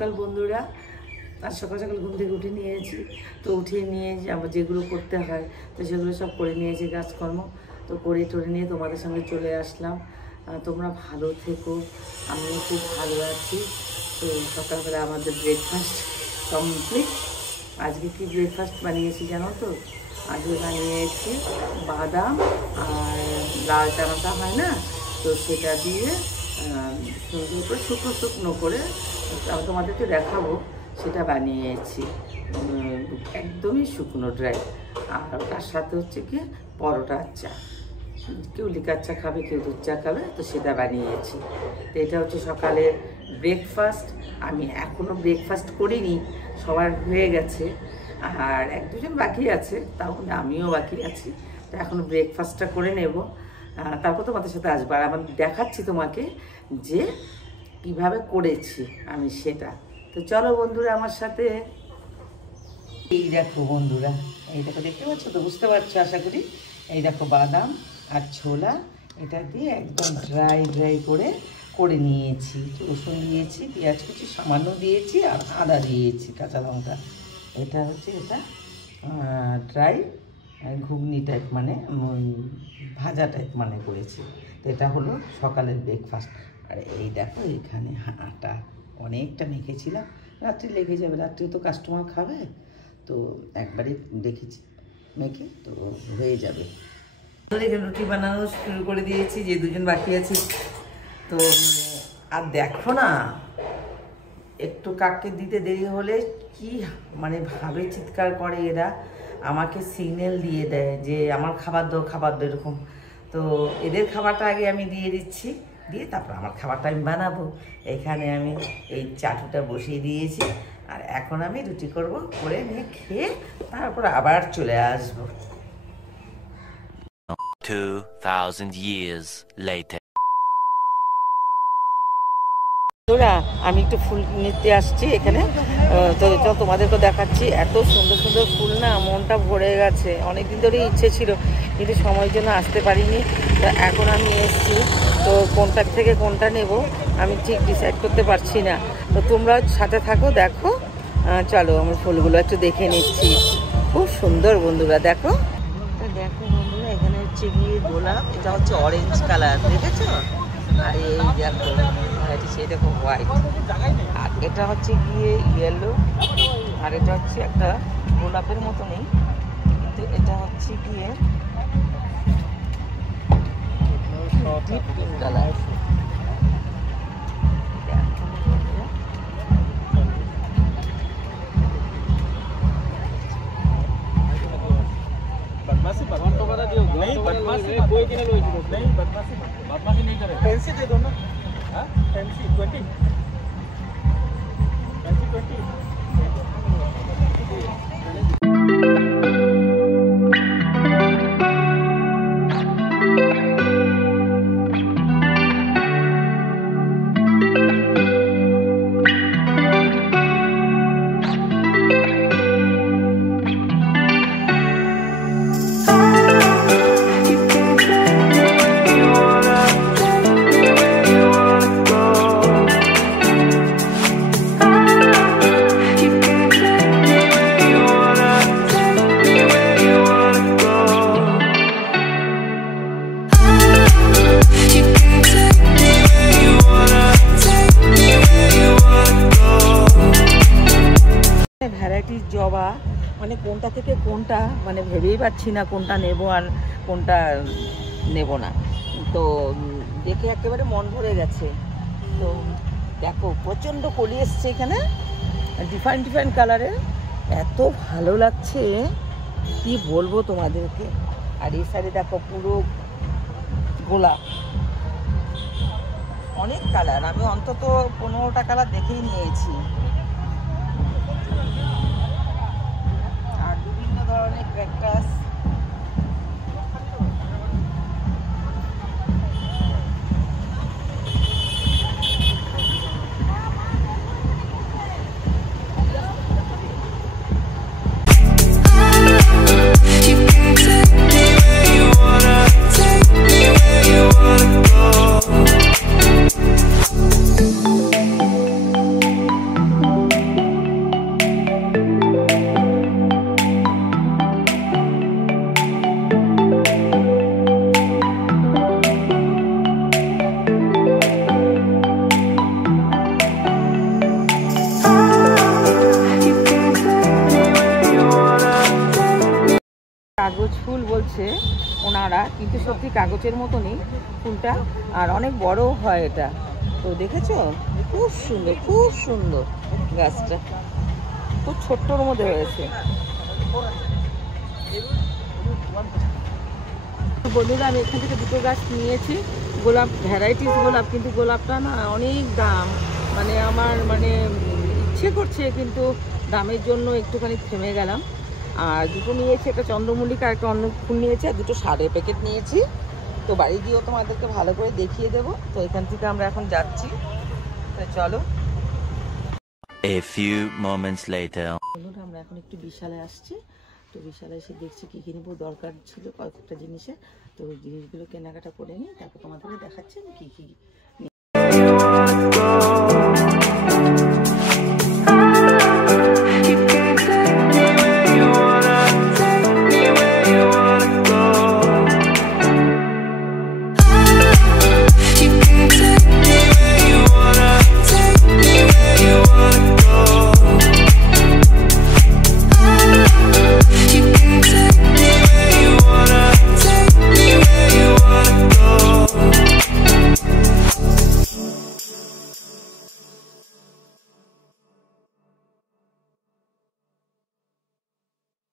সকাল বন্ধুরা। আজ সকাল সকাল ঘুম থেকে উঠে নিয়েছি, তো উঠিয়ে নিয়ে আবার যেগুলো করতে হয় তো সেগুলো সব করে নিয়েছি, কাজকর্ম তো করে টরে নিয়ে তোমাদের সঙ্গে চলে আসলাম। তোমরা ভালো থেকো, আমিও খুব ভালো আছি। তো সকালবেলা আমাদের ব্রেকফাস্ট কমপ্লিট। আজকে কি ব্রেকফাস্ট বানিয়েছি জানো তো? আজকে বানিয়েছি বাদাম আর লাল চানাটা হয় না, তো সেটা দিয়ে সুন্দর করে শুকনো শুকনো করে আমি তোমাদেরকে দেখাবো, সেটা বানিয়েছি একদমই শুকনো ড্রাই। আর তার সাথে হচ্ছে কি পরোটার চা, কেউ লিকার চা খাবে, কেউ দুধ চা খাবে, তো সেটা বানিয়েছি। তো এটা হচ্ছে সকালের ব্রেকফাস্ট। আমি এখনও ব্রেকফাস্ট করিনি, সবার হয়ে গেছে, আর এক দুজন বাকি আছে, তাও আমিও বাকি আছি। তো এখন ব্রেকফাস্টটা করে নেব, তারপর তোমাদের সাথে আসবো আর আমার দেখাচ্ছি তোমাকে যে কিভাবে করেছি আমি সেটা। তো চলো বন্ধুরা আমার সাথে। এই দেখো বন্ধুরা, এই দেখো, দেখতে পাচ্ছ তো, বুঝতে পারছো আশা করি। এই দেখো বাদাম আর ছোলা, এটা দিয়ে একদম ড্রাই করে নিয়েছি। রসুন দিয়েছি, পেঁয়াজ কুচি সামান্য দিয়েছি, আর আদা দিয়েছি, কাঁচা লঙ্কা। এটা হচ্ছে এটা ড্রাই ঘুগনি টাইপ, মানে ভাজা টাইপ মানে করেছি। তো এটা হলো সকালের ব্রেকফাস্ট। আর এই দেখো এখানে আটা অনেকটা মেখেছিলাম, রাত্রি লেগে যাবে, রাত্রে তো কাস্টমার খাবে, তো একবারে দেখেছি মেখে তো হয়ে যাবে। এখানে রুটি বানানো শুরু করে দিয়েছি, যে দুজন বাকি আছে। তো আর দেখো না, একটু কাককে দিতে দেরি হলে কি মানে ভাবে চিৎকার করে এরা, আমাকে সিগন্যাল দিয়ে দেয় যে আমার খাবার দাও খাবার দাও এরকম। তো এদের খাবারটা আগে আমি দিয়ে দিচ্ছি, দিয়ে তারপর আমার খাবারটা আমি বানাবো। এখানে আমি এই চাটুটা বসিয়ে দিয়েছি, আর এখন আমি রুটি করব, করে নিয়ে খেয়ে তারপর আবার চলে আসবো। 2000 years later. আমি একটু ফুল নিতে আসছি এখানে, তো তোমাদেরকে দেখাচ্ছি। এত সুন্দর সুন্দর ফুল না, মনটা ভরে গেছে। অনেকদিন ধরেই ইচ্ছে ছিল, কিন্তু সময়ের জন্য আসতে পারিনি। তো এখন আমি এসেছি, তো কোনটা থেকে কোনটা নেব আমি ঠিক ডিসাইড করতে পারছি না। তো তোমরা সাথে থাকো, দেখো। চলো আমার ফুলগুলো একটু দেখে নিচ্ছি, খুব সুন্দর বন্ধুরা। দেখো দেখো বন্ধুরা, এখানে হচ্ছে গিয়ে গোলাপ, এটা হচ্ছে অরেঞ্জ কালার, দেখেছো? আর এই দেখো সেই দেখো হোয়াইট, আর এটা হচ্ছে গিয়ে ইয়েলো, আর এটা হচ্ছে একটা গোলাপের মতো নেই, কিন্তু এটা হচ্ছে গিয়ে ডিপ পিঙ্ক কালার। फैंसी दे दो ना, हाँ फैंसी 20 फैंसी 20। ভ্যারাইটির জবা, মানে কোনটা থেকে কোনটা মানে ভেবেই পাচ্ছি না, কোনটা নেব আর কোনটা নেব না। তো দেখে একেবারে মন ভরে গেছে। তো দেখো প্রচণ্ড কলি এসছে এখানে, ডিফারেন্ট ডিফারেন্ট কালারের, এত ভালো লাগছে কি বলবো তোমাদেরকে। আর এই সাইডে দেখো পুরো গোলাপ, অনেক কালার, আমি অন্তত 15টা কালার দেখেই নিয়েছি। আর বিভিন্ন ধরনের ক্যাকটাস, কাগজ ফুল বলছে ওনারা, কিন্তু সত্যি কাগজের মতনই ফুলটা, আর অনেক বড় হয় এটা। তো দেখেছো, খুব সুন্দর, খুব সুন্দর গাছটা, খুব ছোট্টর মধ্যে হয়েছে। বন্ধুরা, আমি এখান থেকে দুটো গাছ নিয়েছি, গোলাপ ভ্যারাইটিস গোলাপ, কিন্তু গোলাপটা না অনেক দাম, মানে আমার ইচ্ছে করছে, কিন্তু দামের জন্য একটুখানি থেমে গেলাম। আর দুটো নিয়েছি, একটা চন্দ্রমল্লিকা, একটা অন্য ফুল নিয়েছি, আর দুটো সারের প্যাকেট নিয়েছি। তো বাড়ি গিয়েও তোমাদেরকে ভালো করে দেখিয়ে দেবো। তো এখান থেকে আমরা এখন যাচ্ছি, তো চলো। A few moments later. বন্ধুরা, আমরা এখন একটু বিশালে আসছি। তো বিশালে এসে দেখছি কী কী নেবো, দরকার ছিল কয়েকটা জিনিসে। তো জিনিসগুলো কেনাকাটা করে নিই, তারপর তোমাদেরকে দেখাচ্ছি আমি কী কী।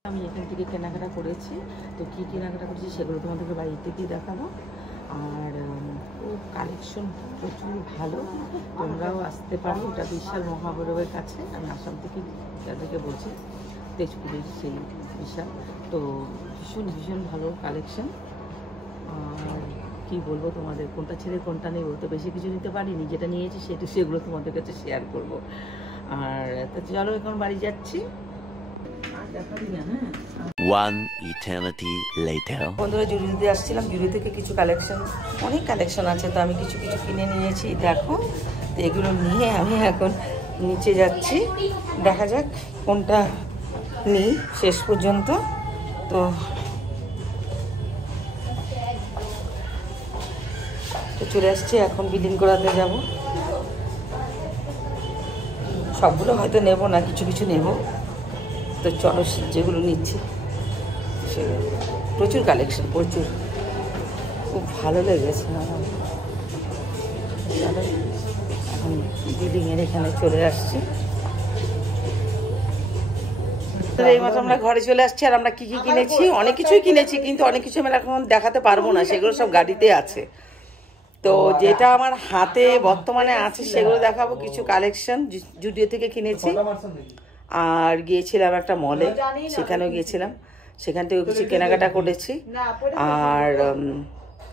আমি এখান থেকে কেনাকাটা করেছি। তো কী কেনাকাটা করেছি সেগুলো তোমাদেরকে বাড়ি থেকেই দেখাবো। আর ও কালেকশন প্রচুর ভালো, তোমরাও আসতে পারো। ওটা বিশাল মহাবৈরবের কাছে, আমি আসাম থেকে তাদেরকে বলছি, তেজপুরের সেই বিশাল। তো ভীষণ ভীষণ ভালো কালেকশন। আর কী বলবো তোমাদের, কোনটা ছেড়ে কোনটা নেবো, তো বেশি কিছু নিতে পারিনি, যেটা নিয়েছি সেগুলো তোমাদের কাছে শেয়ার করব। আর তো চলো, এখন বাড়ি যাচ্ছি। One eternity later. বন্ধুরা, জুড়িতে আসছিলাম, জুড়ি থেকে কিছু কালেকশন, অনেক কালেকশন আছে, তো আমি কিছু কিছু কিনে নিয়েছি, দেখো। তো এগুলো নিয়ে আমি এখন নিচে যাচ্ছি, দেখা যাক কোনটা নিই শেষ পর্যন্ত। তো চলে আসছি, এখন বিলিং করাতে যাব। সবগুলো হয়তো নেব না, কিছু কিছু নেব। তো চলো, যেগুলো নিচ্ছি সেগুলো, প্রচুর কালেকশন, প্রচুর, খুব ভালো লেগেছে আমার। এখন বিল্ডিংয়ের এখানে চলে আসছি। এইমাত্র আমরা ঘরে চলে আসছি। আর আমরা কি কি কিনেছি, অনেক কিছুই কিনেছি, কিন্তু অনেক কিছু আমি এখন দেখাতে পারবো না, সেগুলো সব গাড়িতে আছে। তো যেটা আমার হাতে বর্তমানে আছে সেগুলো দেখাবো। কিছু কালেকশন জুডিও থেকে কিনেছি, আর গিয়েছিলাম একটা মলে, সেখানেও গিয়েছিলাম, সেখান থেকেও কিছু কেনাকাটা করেছি। আর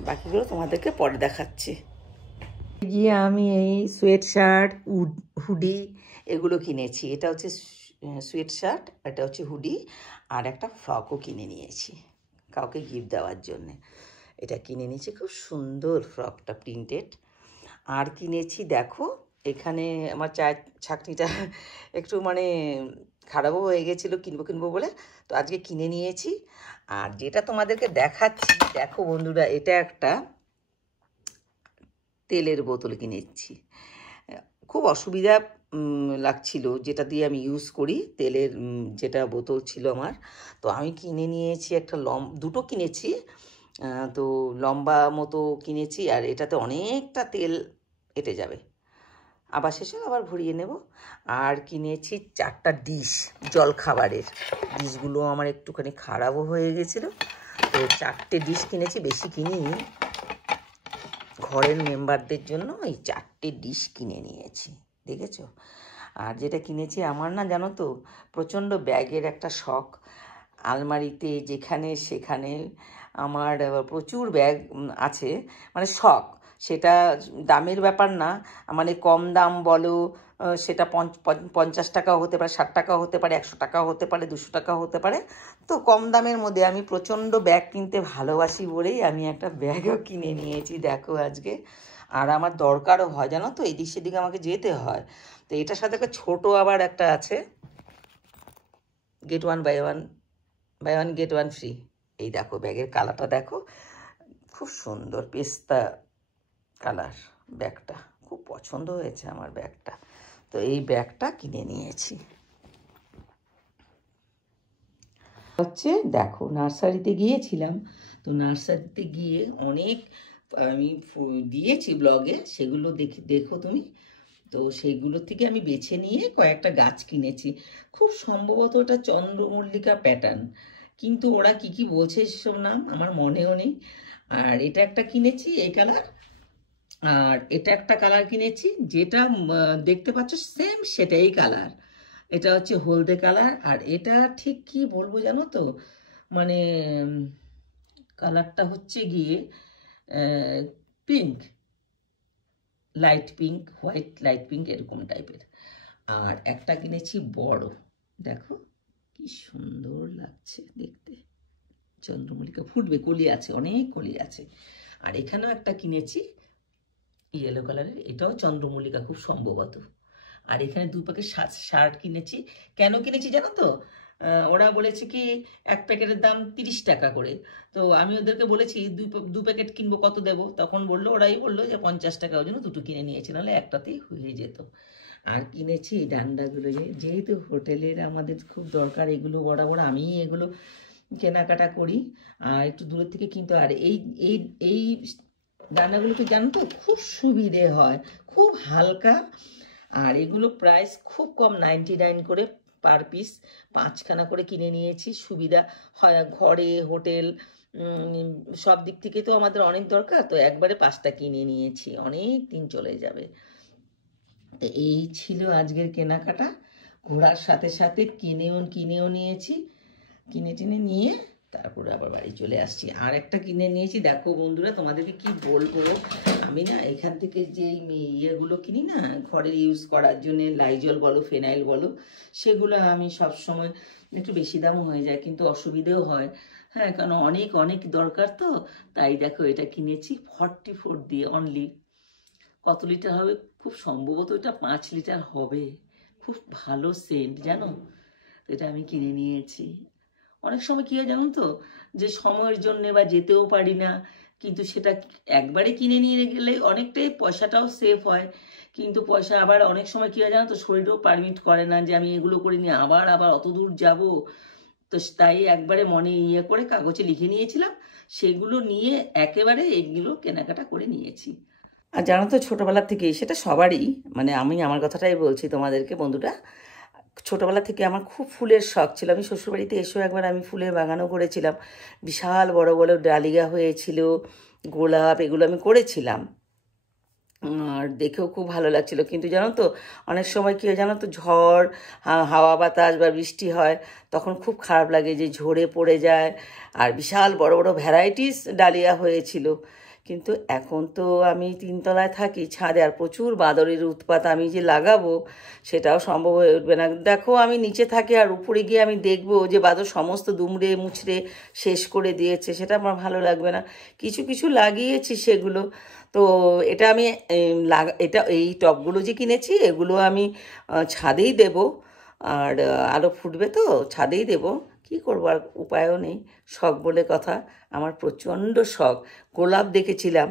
বাকিগুলো তোমাদেরকে পরে দেখাচ্ছি। গিয়ে আমি এই সোয়েট শার্ট, হুডি এগুলো কিনেছি। এটা হচ্ছে সোয়েট শার্ট, এটা হচ্ছে হুডি, আর একটা ফ্রকও কিনে নিয়েছি কাউকে গিফট দেওয়ার জন্যে। এটা কিনে নিয়েছি, খুব সুন্দর ফ্রকটা, প্রিন্টেড। আর কিনেছি, দেখো এখানে আমার চায়ের ছাঁকনিটা একটু খারাপও হয়ে গেছিলো কিনবো বলে, তো আজকে কিনে নিয়েছি। আর যেটা তোমাদেরকে দেখাচ্ছি, দেখো বন্ধুরা, এটা একটা তেলের বোতল কিনেছি। খুব অসুবিধা লাগছিল, যেটা দিয়ে আমি ইউজ করি, তেলের যেটা বোতল ছিল আমার। তো আমি কিনে নিয়েছি একটা দুটো কিনেছি। তো লম্বা মতো কিনেছি, আর এটাতে অনেকটা তেল এঁটে যাবে, আবার শেষে আবার ভরিয়ে নেব। আর কিনেছি 4টা ডিশ, জল খাবারের ডিশগুলো আমার একটুখানি খারাপও হয়ে গেছিলো, তো 4টে ডিশ কিনেছি, বেশি কিনিনি। ঘরের মেম্বারদের জন্য এই 4টে ডিশ কিনে নিয়েছি, দেখেছো। আর যেটা কিনেছি, আমার না জানো তো প্রচণ্ড ব্যাগের একটা শখ, আলমারিতে যেখানে সেখানে আমার প্রচুর ব্যাগ আছে, শখ। সেটা দামের ব্যাপার না, কম দাম বলো, সেটা 50 টাকাও হতে পারে, 60 টাকাও হতে পারে, 100 টাকাও হতে পারে, 200 টাকাও হতে পারে। তো কম দামের মধ্যে আমি প্রচণ্ড ব্যাগ কিনতে ভালোবাসি বলেই আমি একটা ব্যাগও কিনে নিয়েছি, দেখো আজকে। আর আমার দরকারও হয়, জানো তো, এদিক সেদিকে আমাকে যেতে হয়। তো এটার সাথে একটা ছোটো আবার একটা আছে, get one by one get one free. এই দেখো ব্যাগের কালারটা দেখো, খুব সুন্দর পেস্তা কালার ব্যাগটা, খুব পছন্দ হয়েছে আমার ব্যাগটা। তো এই ব্যাগটা কিনে নিয়েছি। হচ্ছে দেখো, নার্সারিতে গিয়েছিলাম, তো নার্সারিতে গিয়ে অনেক আমি দিয়েছি ব্লগে, সেগুলো দেখো তুমি। তো সেইগুলো থেকে আমি বেছে নিয়ে কয়েকটা গাছ কিনেছি। খুব সম্ভবত ওটা চন্দ্রমল্লিকা প্যাটার্ন, কিন্তু ওরা কি কি বলছে সেসব নাম আমার মনেও নেই। আর এটা একটা কিনেছি এই কালার, আর এটা একটা কালার কিনেছি যেটা দেখতে পাচ্ছ সেম সেটাই কালার, এটা হচ্ছে হলদে কালার। আর এটা ঠিক কি বলবো জানো তো, মানে কালারটা হচ্ছে গিয়ে pink, light pink, white light pink এরকম টাইপের। আর একটা কিনেছি বড়, দেখো কি সুন্দর লাগছে দেখতে, চন্দ্রমল্লিকা ফুটবে, কলি আছে, অনেক কলি আছে। আর এখানেও একটা কিনেছি ইয়েলো কালারের, এটাও চন্দ্রমল্লিকা খুব সম্ভবত। আর এখানে 2 প্যাকেট শার্ট কিনেছি। কেন কিনেছি জানো তো, ওরা বলেছে কি এক প্যাকেটের দাম 30 টাকা করে, তো আমি ওদেরকে বলেছি 2 প্যাকেট কিনবো, কত দেবো? তখন ওরাই বললো যে 50 টাকা, ওই জন্য 2টো কিনে নিয়েছি, নাহলে একটাতেই হয়ে যেত। আর কিনেছি এই ডান্ডাগুলো, যেহেতু হোটেলের আমাদের খুব দরকার, এগুলো বরাবর আমি এগুলো কেনাকাটা করি, আর একটু দূরের থেকে কিনতে। আর এই এই এই ডান্ডাগুলোকে জানো তো খুব সুবিধে হয়, খুব হালকা। আর এগুলো প্রাইস খুব কম, 99 করে পার পিস, 5খানা করে কিনে নিয়েছি। সুবিধা হয় ঘরে, হোটেল, সব দিক থেকে তো আমাদের অনেক দরকার, তো একবারে 5টা কিনে নিয়েছি, অনেক দিন চলে যাবে। তো এই ছিল আজকের কেনাকাটা। ঘোরার সাথে সাথে কিনেও নিয়েছি, কিনে টিনে নিয়ে তারপরে আবার বাড়ি চলে আসছি। আর একটা কিনে নিয়েছি, দেখো বন্ধুরা তোমাদেরকে কি বলবো, আমি না এখান থেকে যে ইয়েগুলো কিনি না ঘরের ইউজ করার জন্য, লাইজল বলো ফেনাইল বলো, সেগুলো আমি সব সময় একটু বেশি দামও হয়ে যায়, কিন্তু অসুবিধেও হয়, হ্যাঁ, কারণ অনেক অনেক দরকার তো। তাই দেখো এটা কিনেছি 44 দিয়ে অনলি। কত লিটার হবে? খুব সম্ভবত এটা 5 লিটার হবে। খুব ভালো সেন্ট জানো, তো এটা আমি কিনে নিয়েছি। অনেক সময় কী হয় জানো তো, যে সময়ের জন্যে বা যেতেও পারি না, কিন্তু সেটা একবারে কিনে নিয়ে গেলে অনেকটাই পয়সাটাও সেভ হয়, কিন্তু পয়সা আবার অনেক সময় কী হয় জানো তো, শরীরও পারমিট করে না যে আমি এগুলো করে নিয়ে আবার অত দূর যাব। তো তাই একবারে মনে করে কাগজে লিখে নিয়েছিলাম, সেগুলো নিয়ে একেবারে এইগুলো কেনাকাটা করে নিয়েছি। আর জানো তো ছোটোবেলার থেকেই, সেটা সবারই, মানে আমি আমার কথাটাই বলছি তোমাদেরকে বন্ধুরা, ছোটোবেলা থেকে আমার খুব ফুলের শখ ছিল। আমি শ্বশুরবাড়িতে এসেও একবার আমি ফুলের বাগানও করেছিলাম, বিশাল বড় বড় ডালিয়া হয়েছিল, গোলাপ, এগুলো আমি করেছিলাম, আর দেখেও খুব ভালো লাগছিল। কিন্তু জানো তো অনেক সময় কী হয় জানো তো, ঝড় হাওয়া বাতাস বা বৃষ্টি হয়, তখন খুব খারাপ লাগে যে ঝরে পড়ে যায়। আর বিশাল বড় বড় ভ্যারাইটিস ডালিয়া হয়েছিল, কিন্তু এখন তো আমি 3 তলায় থাকি, ছাদে, আর প্রচুর বাদরের উৎপাত, আমি যে লাগাবো সেটাও সম্ভব হয়ে উঠবে না। দেখো আমি নিচে থাকি, আর উপরে গিয়ে আমি দেখবো যে বাদর সমস্ত দুমড়ে মুচড়ে শেষ করে দিয়েছে, সেটা আমার ভালো লাগবে না। কিছু কিছু লাগিয়েছি সেগুলো, তো এটা আমি এই টবগুলো যে কিনেছি এগুলো আমি ছাদেই দেব, আর আলো ফুটবে তো ছাদেই দেব। কি করবো, আর উপায়ও নেই, শখ বলে কথা, আমার প্রচণ্ড শখ। গোলাপ দেখেছিলাম,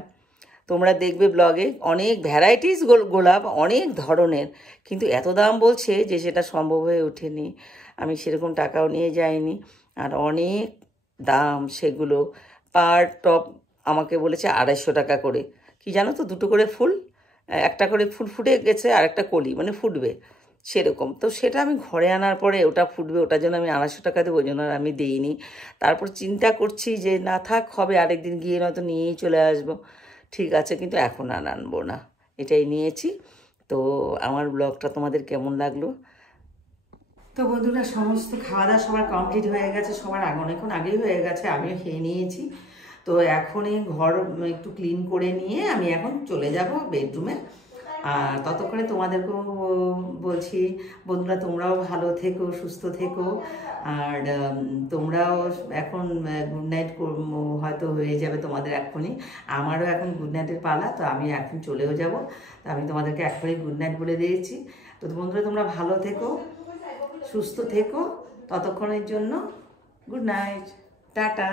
তোমরা দেখবে ব্লগে, অনেক ভ্যারাইটিস গোলাপ, অনেক ধরনের, কিন্তু এত দাম বলছে যে সেটা সম্ভব হয়ে ওঠেনি, আমি সেরকম টাকাও নিয়ে যাইনি। আর অনেক দাম সেগুলো, পার টপ আমাকে বলেছে 250 টাকা করে। কি জানো তো, 2টো করে ফুল, একটা করে ফুল ফুটে গেছে, আর একটা কলি মানে ফুটবে সেরকম। তো সেটা আমি ঘরে আনার পরে ওটা ফুটবে, ওটার জন্য আমি 250 টাকা দেবো, ওই জন্য আমি দিইনি। তারপর চিন্তা করছি যে না থাক, হবে আরেকদিন গিয়ে নয়তো নিয়েই চলে আসবো, ঠিক আছে, কিন্তু এখন আর আনবো না, এটাই নিয়েছি। তো আমার ব্লগটা তোমাদের কেমন লাগলো? তো বন্ধুরা সমস্ত খাওয়া দাওয়া সবার কমপ্লিট হয়ে গেছে, সবার অনেকক্ষণ আগেই হয়ে গেছে, আমিও খেয়ে নিয়েছি। তো এখনই ঘর একটু ক্লিন করে নিয়ে আমি এখন চলে যাব বেডরুমে। আর ততক্ষণে তোমাদেরকেও বলছি বন্ধুরা, তোমরাও ভালো থেকো, সুস্থ থেকো। আর তোমরাও এখন গুড নাইট হয়তো হয়ে যাবে তোমাদের এক্ষুনি, আমারও এখন গুড নাইটের পালা, তো আমি এখন চলেও যাব। তো আমি তোমাদেরকে এখনই গুড নাইট বলে দিয়েছি। তো বন্ধুরা তোমরা ভালো থেকো, সুস্থ থেকো, ততক্ষণের জন্য গুড নাইট, টাটা।